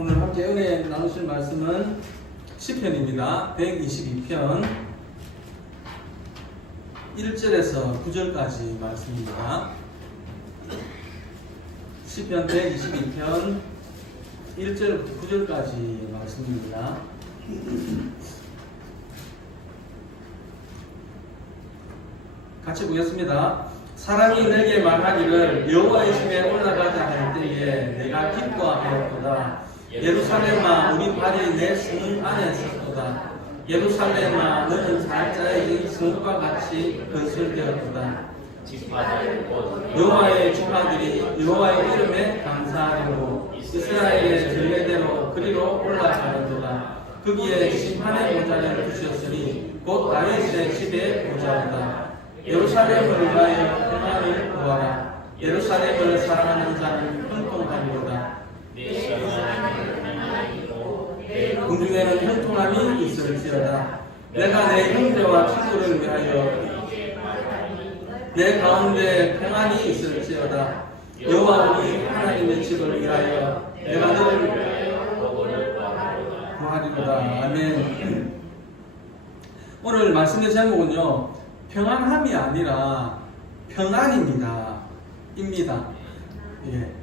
오늘 함께 은혜 나누실 말씀은 시편입니다. 122편 1절에서 9절까지 말씀입니다. 시편 122편 1절부터 9절까지 말씀입니다. 같이 보겠습니다. 사람이 내게 말하기를 여호와의 집에 올라가자 할 때에 내가 기뻐하였도다. 예루살렘아, 우리 발이 내 성 안에 섰도다. 예루살렘아, 너는 살자의 성과 같이 건설되었도다. 여호와의 지파들이 여호와의 이름에 감사하려고 이스라엘의 전례대로 그리로 올라가는도다. 거기에 심판의 보좌를 두셨으니 곧 다윗의 집의 보좌로다. 예루살렘을 위하여 평안을 구하라. 예루살렘을 사랑하는 자는 형통하리로다. 궁중에는 형통함이 있을지어다. 내가 내 형제와 친구를 위하여 내 가운데 평안이 있을지어다. 여호와 우리 하나님의 집을 위하여 내가 너를 구하리로다. 아멘. 오늘 말씀의 제목은요, 평안함이 아니라 평안입니다. 입니다. 예.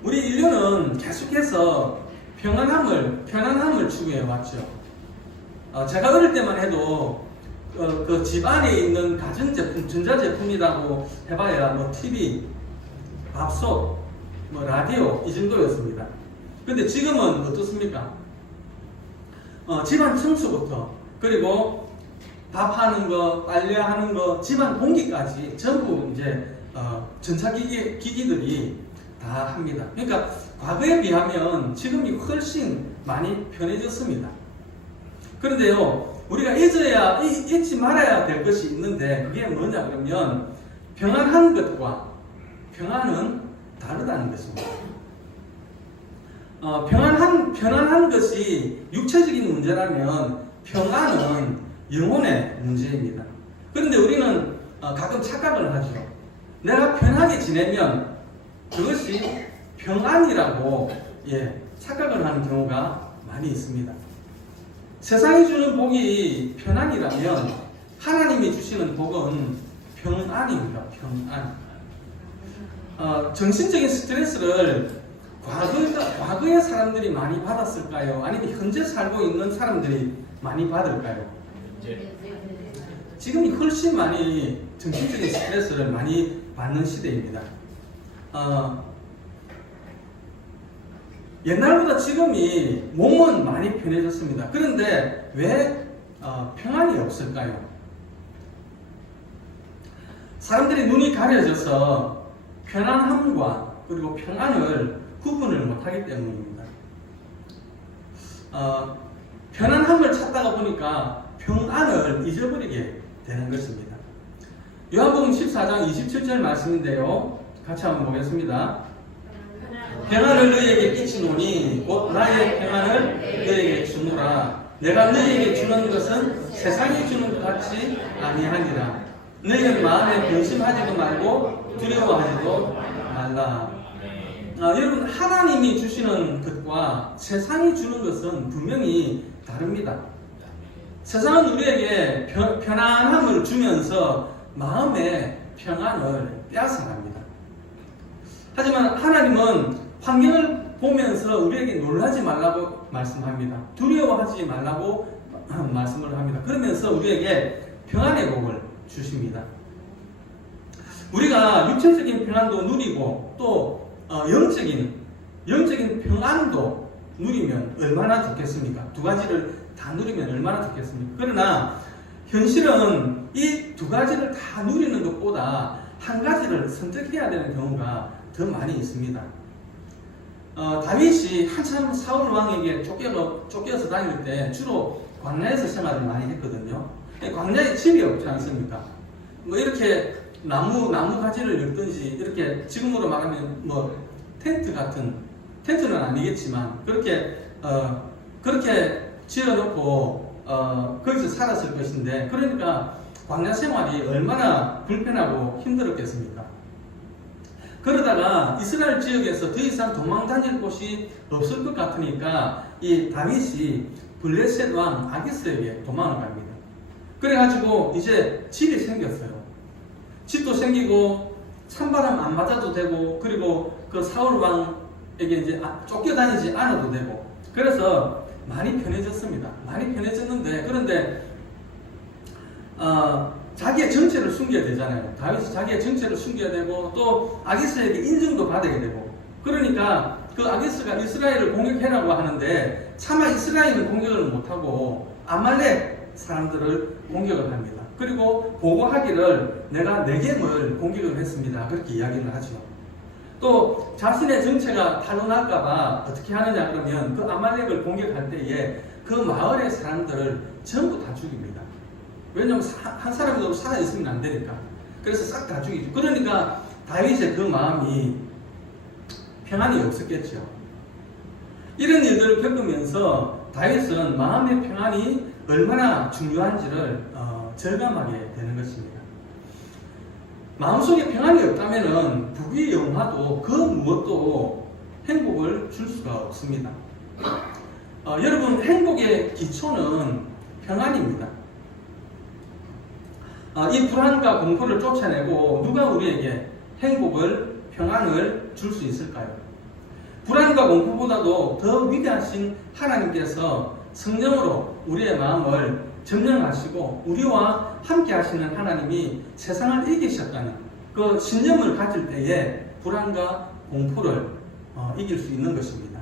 우리 인류는 계속해서 편안함을 추구해 왔죠. 제가 어릴 때만 해도 그 집 안에 있는 가전제품, 전자제품이라고 해봐야 뭐 TV, 밥솥, 뭐 라디오 이 정도였습니다. 근데 지금은 어떻습니까? 집안 청소부터, 그리고 밥하는 거, 빨래하는 거, 집안 공기까지 전부 이제 전자기기들이 다 합니다. 그러니까 과거에 비하면 지금이 훨씬 많이 편해졌습니다. 그런데요, 우리가 잊지 말아야 될 것이 있는데 그게 뭐냐 그러면 평안한 것과 평안은 다르다는 것입니다. 편안한 것이 육체적인 문제라면 평안은 영혼의 문제입니다. 그런데 우리는 가끔 착각을 하죠. 내가 편하게 지내면 그것이 평안이라고 착각을 하는 경우가 많이 있습니다. 세상이 주는 복이 편안이라면 하나님이 주시는 복은 평안입니다. 평안. 정신적인 스트레스를 과거의 사람들이 많이 받았을까요? 아니면 현재 살고 있는 사람들이 많이 받을까요? 지금이 훨씬 많이 정신적인 스트레스를 많이 받는 시대입니다. 옛날보다 지금이 몸은 많이 편해졌습니다. 그런데 왜 평안이 없을까요? 사람들이 눈이 가려져서 편안함과 그리고 평안을 구분을 못하기 때문입니다. 편안함을 찾다가 보니까 평안을 잊어버리게 되는 것입니다. 요한복음 14장 27절 말씀인데요. 같이 한번 보겠습니다. 평안을 너희에게 끼치노니 곧 나의 평안을 너희에게 주노라. 내가 너희에게 주는 것은 세상이 주는 것 같이 아니하니라. 너희는 마음에 근심하지도 말고 두려워하지도 말라. 여러분, 하나님이 주시는 것과 세상이 주는 것은 분명히 다릅니다. 세상은 우리에게 편안함을 주면서 마음의 평안을 빼앗아갑니다. 하지만 하나님은 환경을 보면서 우리에게 놀라지 말라고 말씀합니다. 두려워하지 말라고 말씀을 합니다. 그러면서 우리에게 평안의 복을 주십니다. 우리가 육체적인 평안도 누리고 또 영적인 평안도 누리면 얼마나 좋겠습니까? 두 가지를 다 누리면 얼마나 좋겠습니까? 그러나 현실은 이 두 가지를 다 누리는 것보다 한 가지를 선택해야 되는 경우가 더 많이 있습니다. 다윗이 한참 사울 왕에게 쫓겨서 다닐 때 주로 광야에서 생활을 많이 했거든요. 광야에 집이 없지 않습니까? 뭐 이렇게 나무 가지를 엮든지 이렇게 지금으로 말하면 뭐 텐트는 아니겠지만 그렇게 지어놓고 거기서 살았을 것인데, 그러니까 광야 생활이 얼마나 불편하고 힘들었겠습니까? 그러다가 이스라엘 지역에서 더 이상 도망 다닐 곳이 없을 것 같으니까 이 다윗이 블레셋 왕 아기스에게 도망을 갑니다. 그래가지고 이제 집이 생겼어요. 집도 생기고 찬바람 안 맞아도 되고, 그리고 그 사울 왕에게 이제 쫓겨다니지 않아도 되고, 그래서 많이 편해졌습니다. 많이 편해졌는데, 그런데 자기의 정체를 숨겨야 되잖아요. 다윗이 자기의 정체를 숨겨야 되고, 또 아기스에게 인정도 받아야 되고, 그러니까 그 아기스가 이스라엘을 공격해라고 하는데 차마 이스라엘은 공격을 못하고 아말렉 사람들을 공격을 합니다. 그리고 보고하기를 내가 네겜을 공격을 했습니다. 그렇게 이야기를 하죠. 또 자신의 정체가 탄로날까봐 어떻게 하느냐 그러면 그 아말렉을 공격할 때에 그 마을의 사람들을 전부 다 죽입니다. 왜냐하면 한 사람이라도 살아있으면 안 되니까. 그래서 싹 다 죽이죠. 그러니까 다윗의 그 마음이 평안이 없었겠죠. 이런 일들을 겪으면서 다윗은 마음의 평안이 얼마나 중요한지를 절감하게 되는 것입니다. 마음속에 평안이 없다면 부귀 영화도 그 무엇도 행복을 줄 수가 없습니다. 여러분, 행복의 기초는 평안입니다. 이 불안과 공포를 쫓아내고 누가 우리에게 행복을, 평안을 줄 수 있을까요? 불안과 공포보다도 더 위대하신 하나님께서 성령으로 우리의 마음을 점령하시고 우리와 함께 하시는 하나님이 세상을 이기셨다는 그 신념을 가질 때에 불안과 공포를 이길 수 있는 것입니다.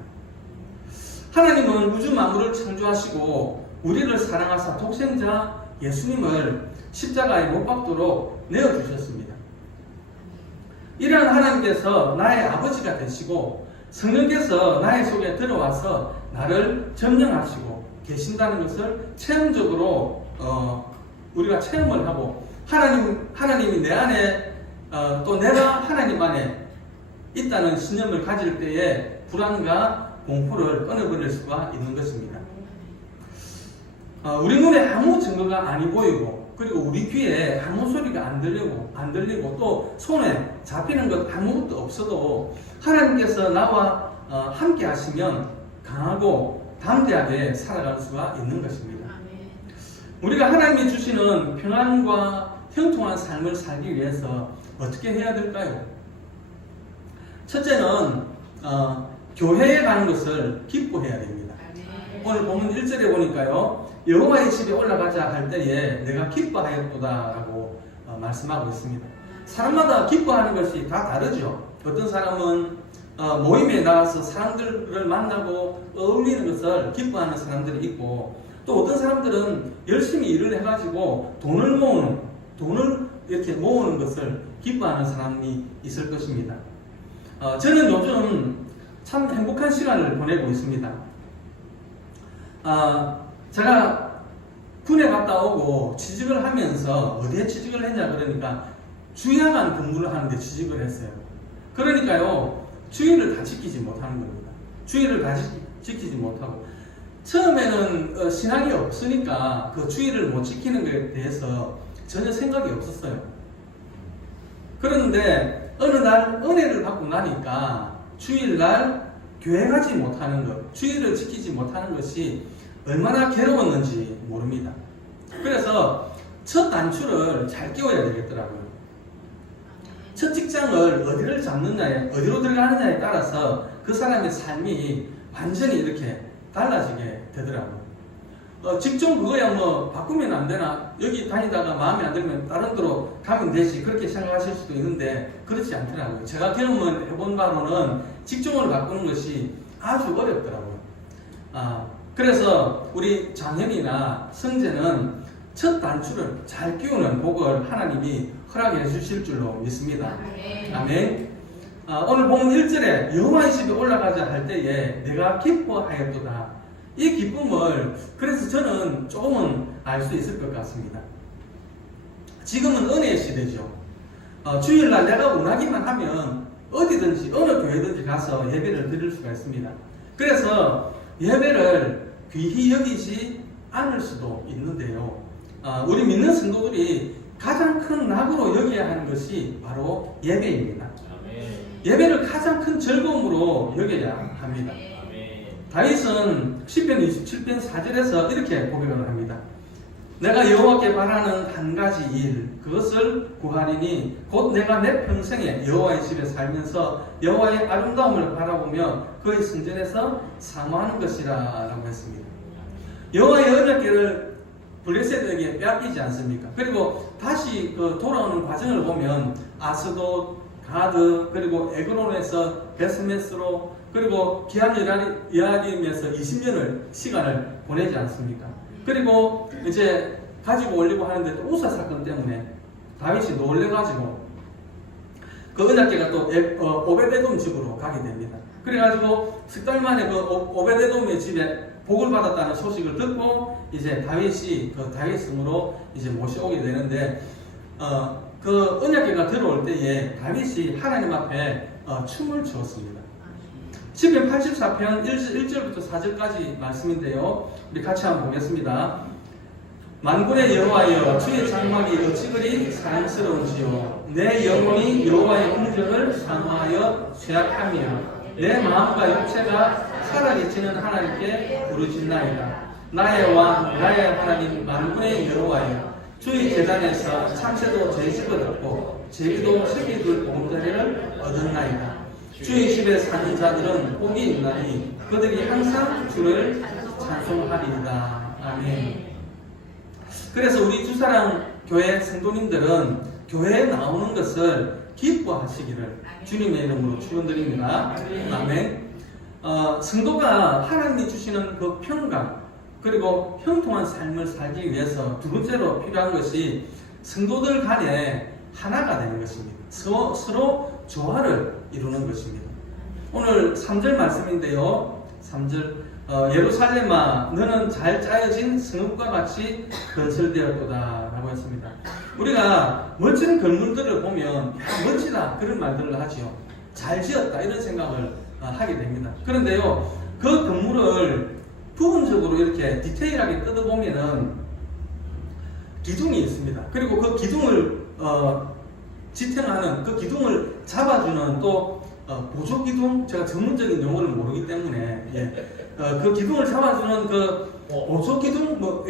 하나님은 우주 만물을 창조하시고 우리를 사랑하사 독생자 예수님을 십자가에 못 박도록 내어주셨습니다. 이러한 하나님께서 나의 아버지가 되시고 성령께서 나의 속에 들어와서 나를 점령하시고 계신다는 것을 체험적으로 우리가 체험을 하고 하나님이 내 안에 또 내가 하나님 안에 있다는 신념을 가질 때에 불안과 공포를 끊어버릴 수가 있는 것입니다. 우리 눈에 아무 증거가 아니 보이고 그리고 우리 귀에 아무 소리가 안 들리고 또 손에 잡히는 것 아무것도 없어도 하나님께서 나와 함께 하시면 강하고 담대하게 살아갈 수가 있는 것입니다. 우리가 하나님이 주시는 평안과 형통한 삶을 살기 위해서 어떻게 해야 될까요? 첫째는 교회에 가는 것을 기뻐해야 됩니다. 오늘 본문 1절에 보니까요, 여호와의 집에 올라가자 할 때에 내가 기뻐하였도다 라고 말씀하고 있습니다. 사람마다 기뻐하는 것이 다 다르죠. 어떤 사람은 모임에 나가서 사람들을 만나고 어울리는 것을 기뻐하는 사람들이 있고, 또 어떤 사람들은 열심히 일을 해가지고 돈을 이렇게 모으는 것을 기뻐하는 사람이 있을 것입니다. 저는 요즘 참 행복한 시간을 보내고 있습니다. 제가 군에 갔다 오고 취직을 하면서 어디에 취직을 했냐 그러니까 주야간 근무를 하는데 취직을 했어요. 그러니까요, 주의를 다 지키지 못하는 겁니다. 주의를 다 지키지 못하고, 처음에는 신앙이 없으니까 그 주의를 못 지키는 것에 대해서 전혀 생각이 없었어요. 그런데 어느 날 은혜를 받고 나니까 주일날 교회 가지 못하는 것, 주의를 지키지 못하는 것이 얼마나 괴로웠는지 모릅니다. 그래서 첫 단추를 잘 끼워야 되겠더라고요. 첫 직장을 어디를 잡느냐에, 어디로 들어가느냐에 따라서 그 사람의 삶이 완전히 이렇게 달라지게 되더라고요. 직종 그거야 뭐 바꾸면 안 되나, 여기 다니다가 마음에 안 들면 다른 데로 가면 되지, 그렇게 생각하실 수도 있는데 그렇지 않더라고요. 제가 경험을 해본 바로는 직종을 바꾸는 것이 아주 어렵더라고요. 그래서 우리 장현이나 성재는 첫 단추를 잘 끼우는 복을 하나님이 허락해 주실 줄로 믿습니다. 아멘. 오늘 본문 1절에 여호와의 집에 올라가자 할 때에 내가 기뻐하였도다. 이 기쁨을 그래서 저는 조금은 알 수 있을 것 같습니다. 지금은 은혜의 시대죠. 주일날 내가 원하기만 하면 어디든지 어느 교회든지 가서 예배를 드릴 수가 있습니다. 그래서 예배를 귀히 여기지 않을 수도 있는데요. 우리 믿는 성도들이 가장 큰 낙으로 여겨야 하는 것이 바로 예배입니다. 예배를 가장 큰 즐거움으로 여겨야 합니다. 다윗은 시편 27편 4절에서 이렇게 고백을 합니다. 내가 여호와께 바라는 한 가지 일 그것을 구하리니 곧 내가 내 평생에 여호와의 집에 살면서 여호와의 아름다움을 바라보며 그의 성전에서 사모하는 것이라 라고 했습니다. 여호와의 언약궤를 블레셋에게 빼앗기지 않습니까? 그리고 다시 그 돌아오는 과정을 보면 아스돗, 가드, 그리고 에그론에서 베스메스로, 그리고 기한여아림에서 20년을 시간을 보내지 않습니까? 그리고 이제 가지고 올리고 하는데 또 우사 사건 때문에 다윗이 놀래가지고 그 언약궤가 또 오베데돔 집으로 가게 됩니다. 그래가지고 석 달 만에 그 오베데돔의 집에 복을 받았다는 소식을 듣고 이제 다윗이 그 다윗 성으로 이제 모셔오게 되는데 그 언약궤가 들어올 때에 다윗이 하나님 앞에 춤을 추었습니다. 시편 84편 1절부터 4절까지 말씀인데요. 우리 같이 한번 보겠습니다. 만군의 여호와여 주의 장막이 어찌 그리 사랑스러운지요. 내 영혼이 여호와의 공적을 사모하여 죄악하며 내 마음과 육체가 살아계시는 하나님께 부르짖나이다. 나의 왕 나의 하나님 만군의 여호와여 주의 제단에서 참새도 제식을 얻고 제비도 새끼들 보금자리를 얻었나이다. 주의 집에 사는 자들은 복이 있나니 그들이 항상 주를 찬송하리이다. 아멘. 그래서 우리 주사랑 교회 성도님들은 교회에 나오는 것을 기뻐하시기를 주님의 이름으로 축원드립니다. 아멘. 성도가 하나님이 주시는 그 평강 그리고 형통한 삶을 살기 위해서 두 번째로 필요한 것이 성도들 간에 하나가 되는 것입니다. 서로 조화를 이루는 것입니다. 오늘 3절 말씀인데요. 3절 예루살렘아 너는 잘 짜여진 성읍과 같이 건설되었도다 라고 했습니다. 우리가 멋진 건물들을 보면 멋지다 그런 말들을 하지요. 잘 지었다 이런 생각을 하게 됩니다. 그런데요 그 건물을 부분적으로 이렇게 디테일하게 뜯어보면은 기둥이 있습니다. 그리고 그 기둥을 지탱하는 그 기둥을 잡아주는 또 보조 기둥, 제가 전문적인 용어를 모르기 때문에 그 기둥을 잡아주는 그 보조 기둥 또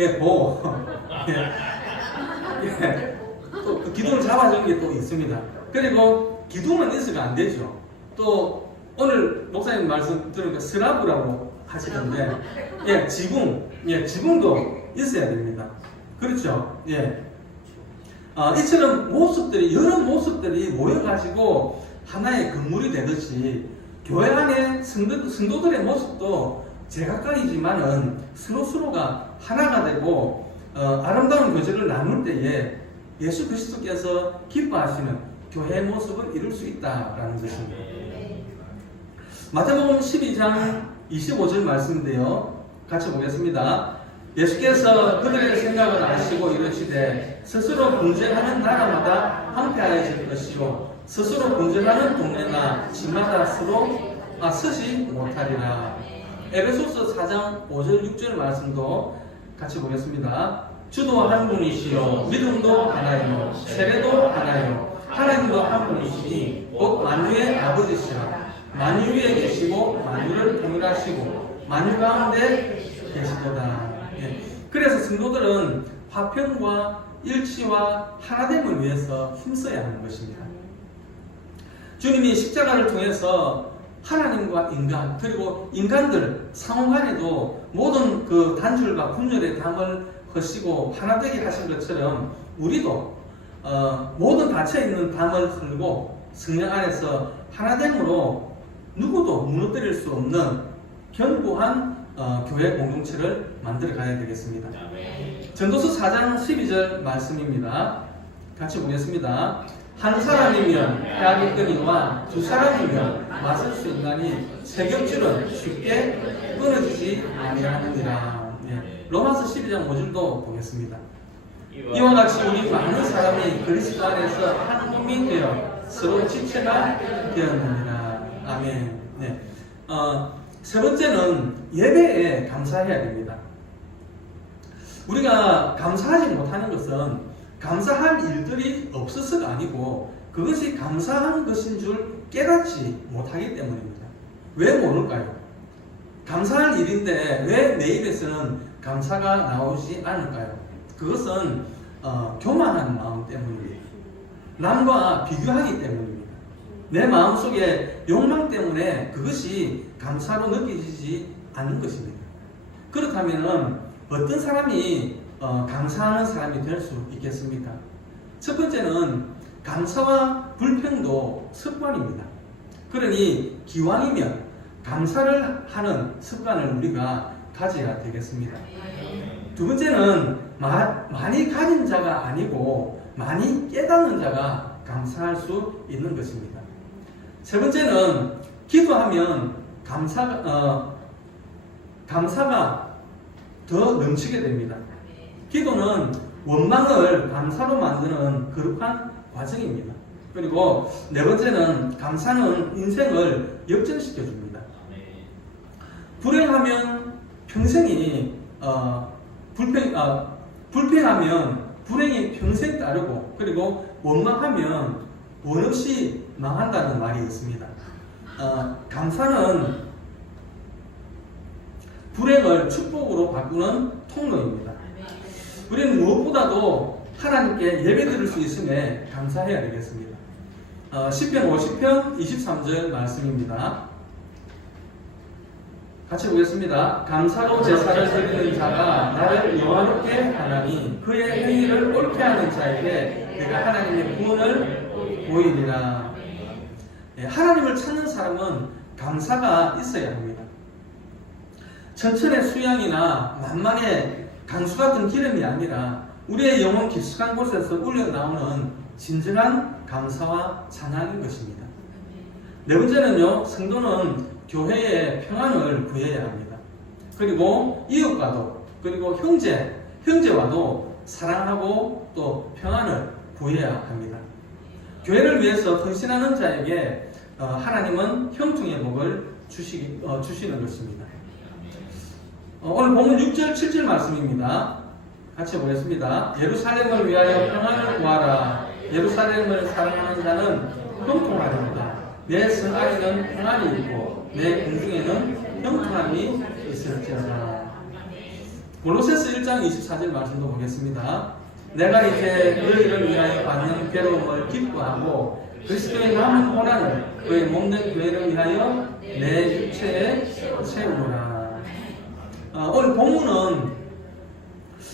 그 기둥을 잡아주는 게 또 있습니다. 그리고 기둥은 있으면 안 되죠. 또 오늘 목사님 말씀 들으니까 스라브라고 하시던데 지붕도 있어야 됩니다. 그렇죠? 이처럼 여러 모습들이 모여가지고 하나의 건물이 되듯이 교회 안에 성도들의 모습도 제각각이지만은 서로가 하나가 되고 아름다운 교제를 나눌 때에 예수 그리스도께서 기뻐하시는 교회의 모습을 이룰 수 있다라는 것입니다. 마태복음 12장 25절 말씀인데요. 같이 보겠습니다. 예수께서 그들의 생각을 아시고 이르시되 스스로 분쟁하는 나라마다 황폐하여질 것이요 스스로 분쟁하는 동네나 집마다 서지 못하리라. 에베소서 4장 5절 6절 말씀도 같이 보겠습니다. 주도 한 분이시요 믿음도 하나요 세례도 하나요 하나님도 한 분이시니 곧 만유의 아버지시라. 만유 위에 계시고 만유를 통일하시고 만유 가운데 계시도다. 그래서 성도들은 화평과 일치와 하나됨을 위해서 힘써야 하는 것입니다. 주님이 십자가를 통해서 하나님과 인간 그리고 인간들 상호 간에도 모든 그 단줄과 분열의 담을 허시고 하나 되게 하신 것처럼 우리도 모든 닫혀있는 담을 풀고 성령 안에서 하나됨으로 누구도 무너뜨릴 수 없는 견고한 교회 공동체를 만들어 가야 되겠습니다. 전도서 4장 12절 말씀입니다. 같이 보겠습니다. 한 사람이면 해하겠거니와 두 사람이면 맞을 수 있나니 세 겹줄은 쉽게 끊어지지 아니하느니라. 로마서 12장 5절도 보겠습니다. 이와 같이 우리 많은 사람이 그리스도 안에서 한 몸이 되어 서로 지체가 되었느니라. 아멘. 세 번째는 예배에 감사해야 됩니다. 우리가 감사하지 못하는 것은 감사할 일들이 없어서가 아니고 그것이 감사하는 것인 줄 깨닫지 못하기 때문입니다. 왜 모를까요? 감사할 일인데 왜 내 입에서는 감사가 나오지 않을까요? 그것은 교만한 마음 때문입니다. 남과 비교하기 때문입니다. 내 마음속에 욕망 때문에 그것이 감사로 느껴지지 않는 것입니다. 그렇다면 어떤 사람이 감사하는 사람이 될 수 있겠습니까? 첫 번째는 감사와 불평도 습관입니다. 그러니 기왕이면 감사를 하는 습관을 우리가 가져야 되겠습니다. 두 번째는 많이 가진 자가 아니고 많이 깨닫는 자가 감사할 수 있는 것입니다. 세 번째는 기도하면 감사가 더 넘치게 됩니다. 기도는 원망을 감사로 만드는 거룩한 과정입니다. 그리고 네 번째는 감사는 인생을 역전시켜 줍니다. 불행하면 평생이 불평하면 불행이 평생 따르고, 그리고 원망하면 원 없이 망한다는 말이 있습니다. 감사는 불행을 축복으로 바꾸는 통로입니다. 우리는 무엇보다도 하나님께 예배드릴 수 있음에 감사해야 되겠습니다. 시편 50편 23절 말씀입니다. 같이 보겠습니다. 감사로 제사를 드리는 자가 나를 영화롭게 하나니 그의 행위를 옳게 하는 자에게 내가 하나님의 구원을 보이리라. 하나님을 찾는 사람은 감사가 있어야 합니다. 천천의 수양이나 만만의 강수 같은 기름이 아니라 우리의 영혼 깊숙한 곳에서 울려나오는 진정한 감사와 찬양인 것입니다. 네 번째는요, 성도는 교회의 평안을 구해야 합니다. 그리고 이웃과도, 그리고 형제와도 사랑하고 또 평안을 구해야 합니다. 교회를 위해서 헌신하는 자에게 하나님은 형통의 복을 주시는 것입니다. 오늘 본문 6절 7절 말씀입니다. 같이 보겠습니다. 예루살렘을 위하여 평안을 구하라. 예루살렘을 사랑하는 자는 형통하리로다. 내 성 안에는 평안이 있고 내 공중에는 형통함이 있을지어다. 골로새서 1장 24절 말씀도 보겠습니다. 내가 이제 너희를 위하여 받는 괴로움을 기뻐하고 그리스도의 남은 고난을 그의 몸된 교회를 위하여 내 육체에 채우노라. 오늘 본문은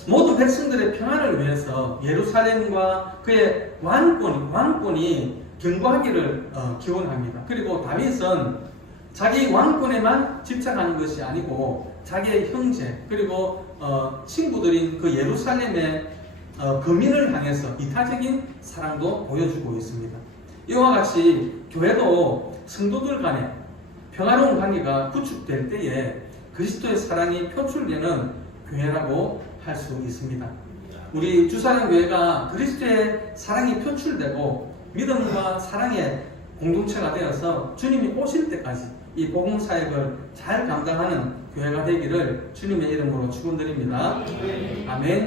모든 백성들의 평안을 위해서 예루살렘과 그의 왕권이 견고하기를 기원합니다. 그리고 다윗은 자기 왕권에만 집착하는 것이 아니고 자기의 형제 그리고 친구들인 그 예루살렘의 거민을 향해서 이타적인 사랑도 보여주고 있습니다. 이와 같이 교회도 성도들 간에 평화로운 관계가 구축될 때에 그리스도의 사랑이 표출되는 교회라고 할 수 있습니다. 우리 주사랑교회가 그리스도의 사랑이 표출되고 믿음과 사랑의 공동체가 되어서 주님이 오실 때까지 이 복음 사역을 잘 감당하는 교회가 되기를 주님의 이름으로 축원드립니다. 아멘.